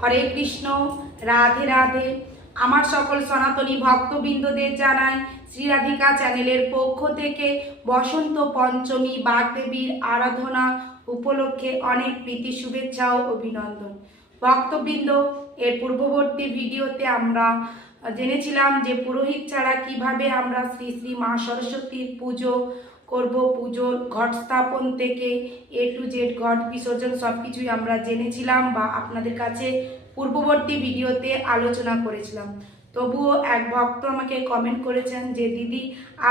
হরে কৃষ্ণ, রাধে রাধে। আমার সকল সনাতনী ভক্তবৃন্দদের জানাই শ্রীরাধিকা চ্যানেলের পক্ষ থেকে বসন্ত পঞ্চমী বাগদেবীর আরাধনা উপলক্ষে অনেক প্রীতি, শুভেচ্ছা ও অভিনন্দন। ভক্তবৃন্দ, এর পূর্ববর্তী ভিডিওতে আমরা জেনেছিলাম যে পুরোহিত ছাড়া কীভাবে আমরা শ্রী শ্রী মা সরস্বতীর পুজো করব পুজোর ঘট স্থাপন থেকে এ টু জেড ঘট বিসর্জন সব কিছুই আমরা জেনেছিলাম বা আপনাদের কাছে পূর্ববর্তী ভিডিওতে আলোচনা করেছিলাম। তবুও এক ভক্ত আমাকে কমেন্ট করেছেন যে, দিদি,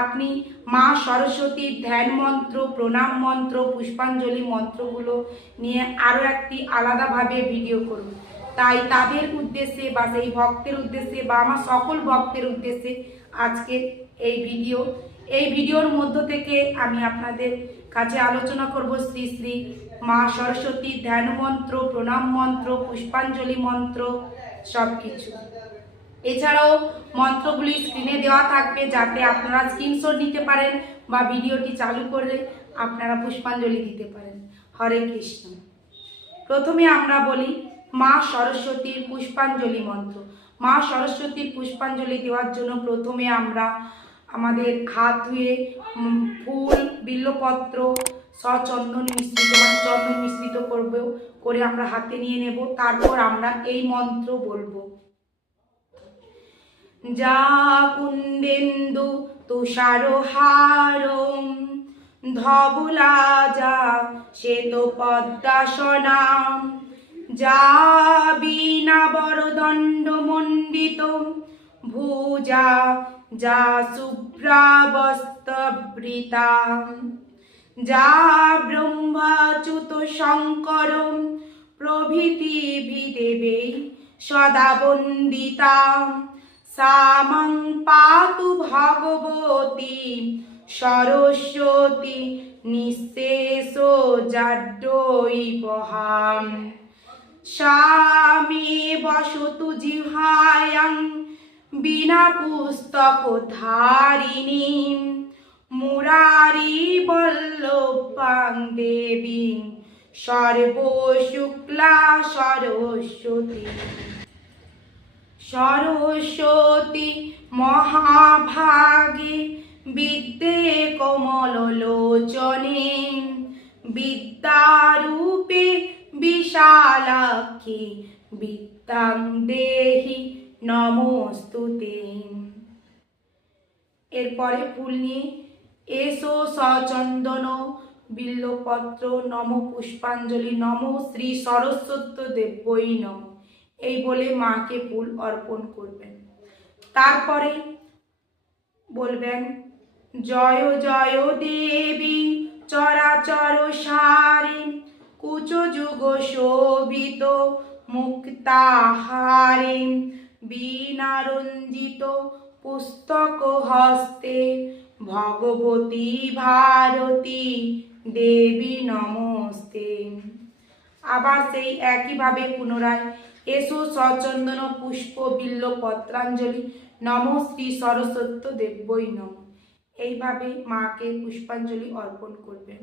আপনি মা সরস্বতীর ধ্যান মন্ত্র, প্রণাম মন্ত্র, পুষ্পাঞ্জলি মন্ত্রগুলো নিয়ে আরও একটি আলাদাভাবে ভিডিও করুন। তাই তাদের উদ্দেশ্যে বা সেই ভক্তের উদ্দেশ্যে বা আমার সকল ভক্তের উদ্দেশ্যে আজকের এই ভিডিও এই ভিডিওর মধ্য থেকে আমি আপনাদের কাছে আলোচনা করব শ্রী শ্রী মা সরস্বতী ধ্যান মন্ত্র, প্রণাম মন্ত্র, পুষ্পাঞ্জলি মন্ত্র সব কিছু এছাড়াও মন্ত্রগুলি স্ক্রিনে দেওয়া থাকবে যাতে আপনারা স্ক্রিনশট নিতে পারেন বা ভিডিওটি চালু করে আপনারা পুষ্পাঞ্জলি দিতে পারেন। হরে কৃষ্ণ। প্রথমে আমরা বলি মা সরস্বতীর পুষ্পাঞ্জলি মন্ত্র। মা সরস্বতীর পুষ্পাঞ্জলি দেওয়ার জন্য প্রথমে আমরা আমাদের হাত ধুয়ে ফুল, বিল্লপত্র সচন্দন মিশ্রিত মানে চন্দন মিশ্রিত করব, করে আমরা হাতে নিয়ে নেব। তারপর আমরা এই মন্ত্র বলব। যা কুন্দেন্দু তুষারহারম, ধবলা যা শ্বেত পদ্মাসনাম যা বীণা বরদণ্ড মণ্ডিত ভুজা যা শুভ্রাবস্তবৃতা যা ব্রহ্মাচ্যুত শঙ্করম প্রভৃতি ভিদেবে সদা বন্দিতা সামং পাতু ভগবতী সরস্বতী নিঃশেষ জাড্ডৈবহাম স্বামী বসতু জিহায়াং বিনা পুস্তক ধারিণী। মুরারি বল্লভাং দেবী। সর্বশুক্লা সরস্বতী। সরস্বতী মহাভাগে বিদ্যে কমললোচনে বিদ্যারূপে বিশালাক্ষী বিদ্যাং দেহি নমস্তুতে এরপরে ফুল নিয়ে এসো সচন্দন বিল্লপত্র, নম পুষ্পাঞ্জলি, নম শ্রী সরস্বত্য দেবই নম। এই বলে মাকে ফুল অর্পণ করবেন। তারপরে বলবেন, জয় জয় দেবী, চরাচর সারি কুচ যুগ শোভিত মুক্তাহারে। বীণারঞ্জিত পুস্তক হস্তে ভগবতী ভারতী দেবী নমস্তে। আবার সেই একইভাবে পুনরায় এসো সচন্দন পুষ্প বিল্ল পত্রাঞ্জলি, নম শ্রী সরস্বত্য দেব্যই নম। এইভাবে মাকে পুষ্পাঞ্জলি অর্পণ করবেন।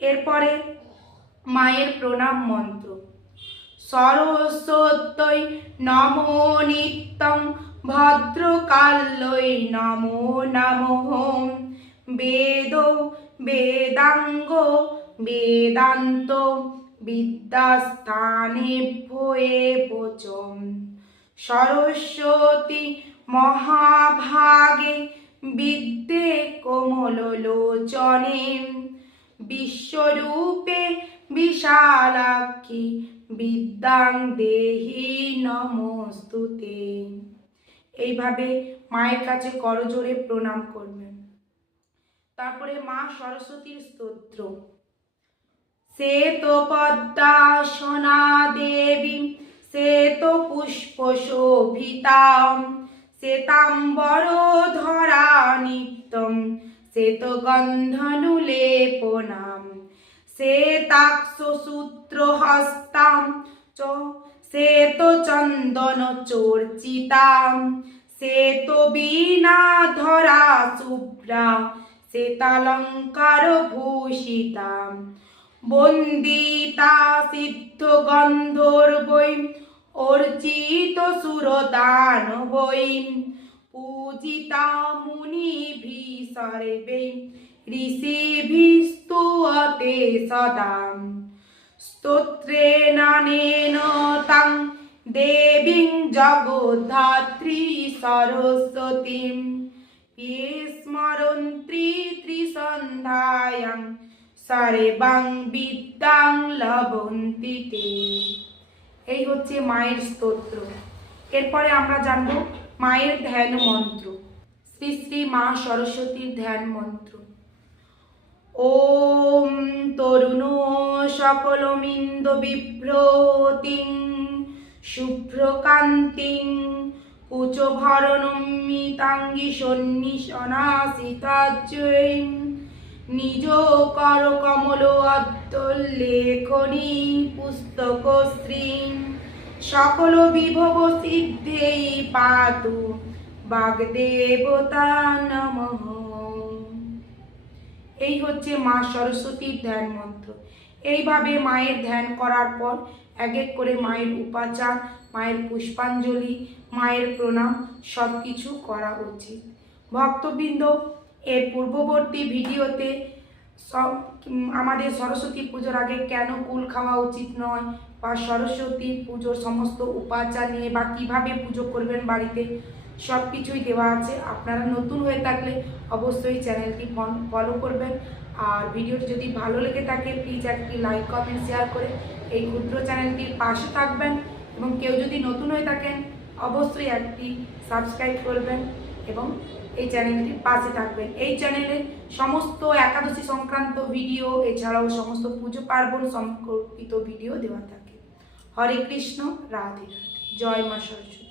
এরপরে মায়ের প্রণাম মন্ত্র। সরস্বত্যই নমো নিত্যং ভদ্রকাল্যই নমো নমঃ। বেদ বেদাঙ্গ বেদান্ত বিদ্যাস্থানে ভয়ে বচম সরস্বতী মহাভাগে বিদ্যে কোমললোচনে। বিশ্বরূপে বিশালাক্ষী বিদ্যাং দেহি নমস্তুতে এইভাবে মায়ের কাছে করজোরে প্রণাম করবেন। তারপরে মা সরস্বতীর স্তোত্র। শ্বেত পদ্মাসনা দেবী শ্বেত পুষ্প শোভিতাম শ্বেতাম্বর ধরা নিত্যম শ্বেত গন্ধনুলেপনাম শ্বেতাক্ষ সূত্র হস্তাম চ শ্বেত চন্দন চর্চিতাম শ্বেত বীণা ধরা শুভ্রা শ্বেতালঙ্কার ভূষিতাম বন্দিতা সিদ্ধ গন্ধর্বৈ অর্চিত সুরদান বৈম পূজিতা মুনিভি সর্বে ঋষিভিস্তুয়তে সদাম স্তোত্রেণানেন তাং দেবীং জগদ্ধাত্রী সরস্বতীম। ये স্মরন্ত্রী ত্রিসন্ধ্যায়াং সর্বাং বিদ্যাং লবন্তি তে। এই হচ্ছে মায়ের স্তোত্র। এরপরে আমরা জানব মায়ের ধ্যান মন্ত্র শ্রী শ্রী মা সরস্বতীর ধ্যান মন্ত্র ওম তরুণ সকলমিন্দ বিভ্রতিং শুভ্রকান্তিং কুচভরণমিতাঙ্গি সন্নিশনাসিতাজ্জয়ীং নিজ কর কমল লেখনী পুস্তক স্ত্রীং সকল বিভব সিদ্ধেই পাতু বাগদেবতা নমঃ। এই হচ্ছে মা সরস্বতীর ধ্যান মন্ত্র। এইভাবে মায়ের ধ্যান করার পর এক এক করে মায়ের উপাচার, মায়ের পুষ্পাঞ্জলি, মায়ের প্রণাম সব কিছু করা উচিত। ভক্তবৃন্দ, এর পূর্ববর্তী ভিডিওতে সব আমাদের সরস্বতী পুজোর আগে কেন কুল খাওয়া উচিত নয় বা সরস্বতী পুজোর সমস্ত উপাচার নিয়ে বা কীভাবে পুজো করবেন বাড়িতে সব কিছুই দেওয়া আছে। আপনারা নতুন হয়ে থাকলে অবশ্যই চ্যানেলটি ফলো করবেন। আর ভিডিওটি যদি ভালো লেগে থাকে প্লিজ একটি লাইক কমেন্ট শেয়ার করে এই ক্ষুদ্র চ্যানেলটির পাশে থাকবেন। এবং কেউ যদি নতুন হয়ে থাকেন, অবশ্যই একটি সাবস্ক্রাইব করবেন এবং এই চ্যানেলটির পাশে থাকবেন। এই চ্যানেলে সমস্ত একাদশী সংক্রান্ত ভিডিও, এছাড়াও সমস্ত পুজো পার্বণ সম্পর্কিত ভিডিও দেওয়া থাকে। হরে কৃষ্ণ, রাধে রাধে। জয় মা সরস্বতী।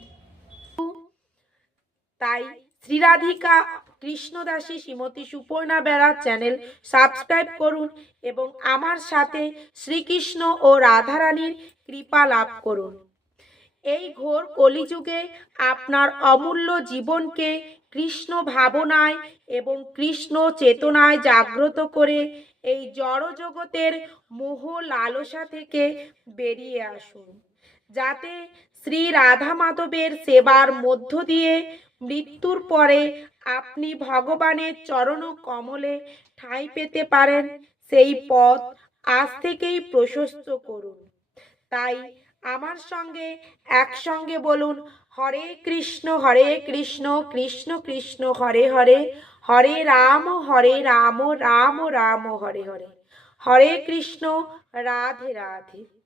তাই শ্রীরাধিকা কৃষ্ণদাসী শ্রীমতী সুপর্ণা বেড়া চ্যানেল সাবস্ক্রাইব করুন এবং আমার সাথে শ্রীকৃষ্ণ ও রাধারানীর কৃপা লাভ করুন। এই ঘোর কলিযুগে আপনার অমূল্য জীবনকে কৃষ্ণ ভাবনায় এবং কৃষ্ণ চেতনায় জাগ্রত করে এই জড় জগতের মোহ লালসা থেকে বেরিয়ে আসুন। যাতে শ্রী রাধা মাধবের সেবার মধ্য দিয়ে মৃত্যুর পরে আপনি ভগবানের চরণ কমলে ঠাঁই পেতে পারেন। সেই পথ আজ থেকেই প্রশস্ত করুন। তাই আমার সঙ্গে একসঙ্গে বলুন, হরে কৃষ্ণ হরে কৃষ্ণ কৃষ্ণ কৃষ্ণ, হরে হরে হরে রাম হরে রাম রাম রাম, হরে হরে হরে কৃষ্ণ, রাধে রাধে।